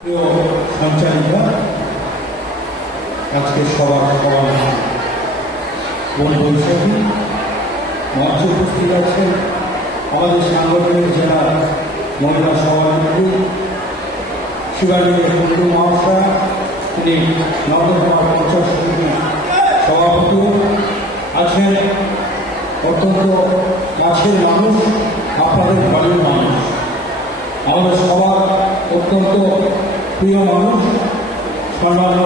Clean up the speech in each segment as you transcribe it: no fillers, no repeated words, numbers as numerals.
প্রিয় সঞ্চালিকা, আজকে সবার বৈশাখী মঞ্চে উপস্থিত আছেন আমাদের সাংগঠনিক জেলা মহিলা সভানেত্রী শিবানীর কুণ্ডু মহাশয়, তিনি নবদমা পঞ্চায়েত সমিতির সভাপতি আছেন। অত্যন্ত কাছের মানুষ, আপনাদের বাড়ির মানুষ, আমাদের সবার অত্যন্ত প্রিয় মানুষ, সম্মান্য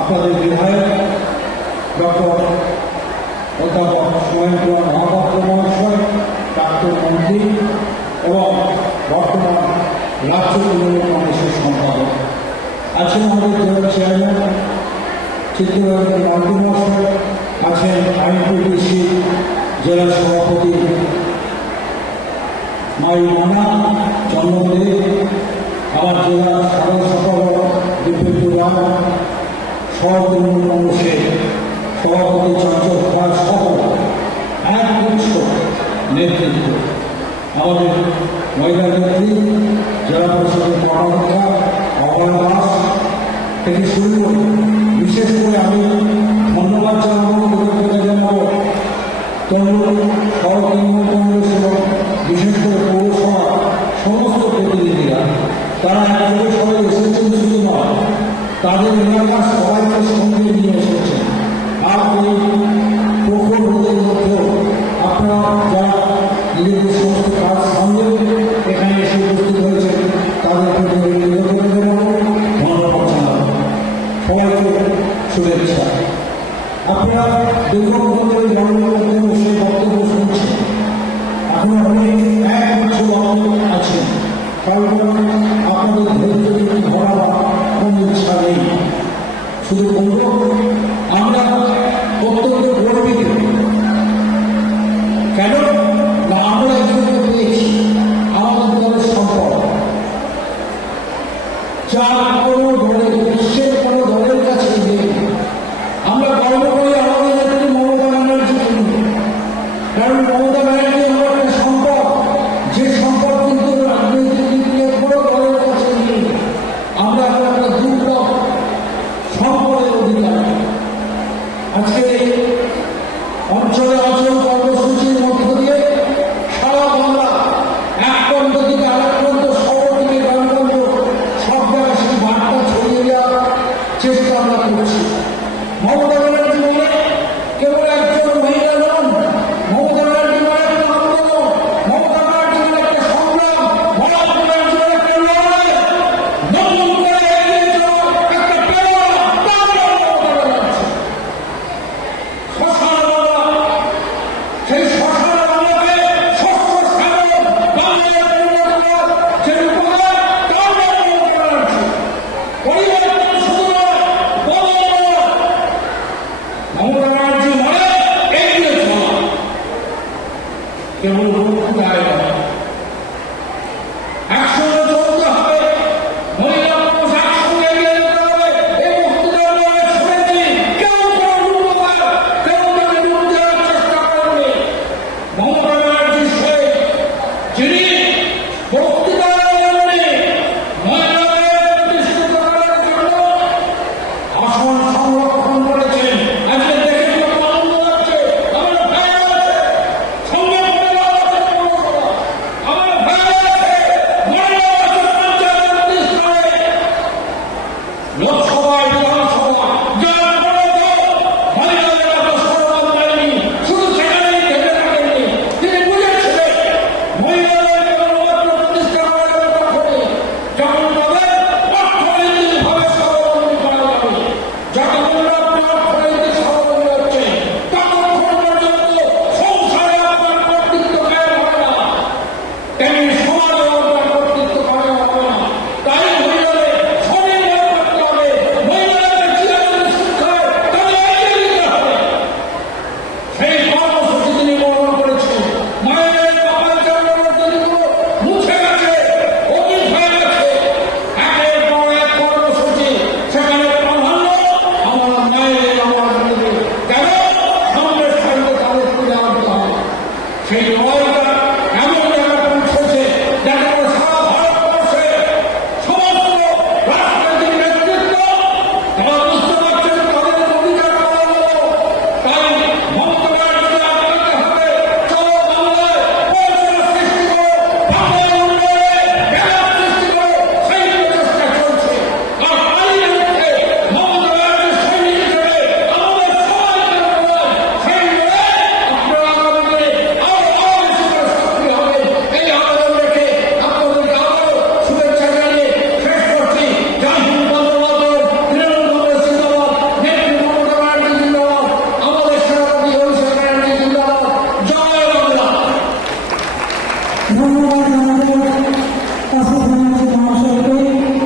আপনাদের বিধায়ক ডক্টর অধ্যাপক সোমেন কুমার মহাপাত্র মহাশয়, প্রাক্তন মন্ত্রী এবং বর্তমান রাজ্য তৃণমূল কংগ্রেসের সম্পাদক আছেন। আমাদের জেলা চেয়ারম্যান চিত্তরঞ্জন মান্ডি মহাশয় আছেন। আইনপিডিসি জেলা সভাপতি মাই মানা জন্মদিনে আমার জেলা সাধারণ সম্পাদক দিব্যেন্দু রাম, সহ তৃণমূল কংগ্রেসের সভাপতি চঞ্চল কুমার সহ এক গুচ্ছ নেতৃত্ব, আমাদের মহিলা নেত্রী জেলা পরিষদের কর্মকর্তা অভয় দাস থেকে শুরু করে, বিশেষ করে আমি ধন্যবাদ জানাবো, কৃতজ্ঞতা জানাবো তৃণমূল সহ তৃণমূল কংগ্রেস এবং বিশেষ করে পৌরসভা সমস্ত প্রতিনিধিরা, তারা একযোগে সবাই এসেছেন, শুধু নয় তাদের এলাকার সবাইকে সঙ্গে নিয়ে এসেছেন। আর এই প্রখর রোদের মধ্যেও আপনারা যারা নিজেদের সমস্ত কাজ সামনে এখানে এসে উপস্থিত হয়েছেন, তাদের প্রতি কৃতজ্ঞতা জানাবো, ধন্যবাদ জানাবো, সবাইকে শুভেচ্ছা। আপনারা দীর্ঘক্ষণ ধরে জনগণের বসে বক্তব্য শুনছেন, এখন অনেক এক গুচ্ছ বক্তব্য আছেন, কারণ আপনাদের ধৈর্য যদি ধরা কোনো ইচ্ছা নেই। শুধু বলব, আমরা অত্যন্ত গর্বিত, কেন না আমরা একজনকে পেয়েছি আমাদের দলের সম্পদ, যার